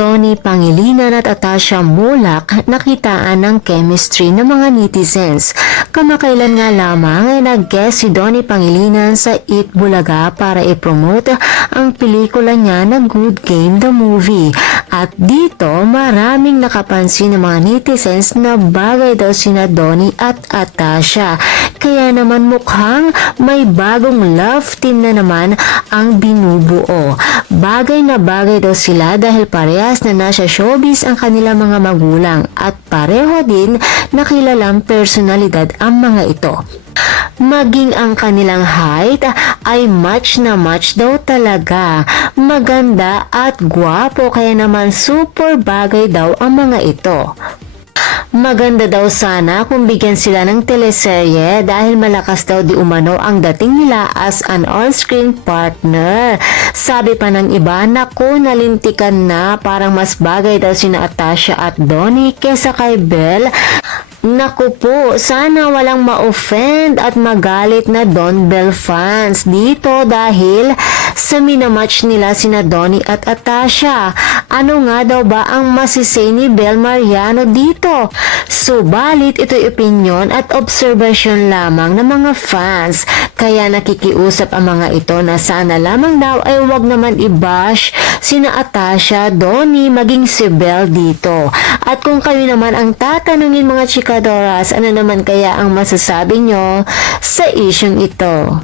Donnie Pangilinan at Atasha Mulak nakitaan ng chemistry ng mga netizens. Kamakailan nga lamang ay nag-guest si Donnie Pangilinan sa Eat Bulaga para i-promote ang pelikula niya na Good Game the Movie. At dito maraming nakapansin ng mga netizens na bagay daw sina Donnie at Atasha. Kaya naman mukhang may bagong love team na naman ang binubuo. Bagay na bagay daw sila dahil parehas na nasa showbiz ang kanilang mga magulang at pareho din na kilalang personalidad ang mga ito. Maging ang kanilang height ay match na match daw talaga. Maganda at gwapo kaya naman super bagay daw ang mga ito. Maganda daw sana kung bigyan sila ng teleserye dahil malakas daw di umano ang dating nila as an on-screen partner. Sabi pa ng iba, naku nalintikan na, parang mas bagay daw sina Atasha at Donnie kesa kay Belle. Naku po, sana walang ma-offend at magalit na Don Bell fans dito dahil sa minamatch nila sina Donnie at Atasha. Ano nga daw ba ang masisay ni Bel Mariano dito? Subalit ito'y opinion at observation lamang ng mga fans. Kaya nakikiusap ang mga ito na sana lamang daw ay wag naman i-bash sina Atasha, Donnie, maging si Bel dito. At kung kayo naman ang tatanungin mga chikadoras, ano naman kaya ang masasabi nyo sa isyong ito?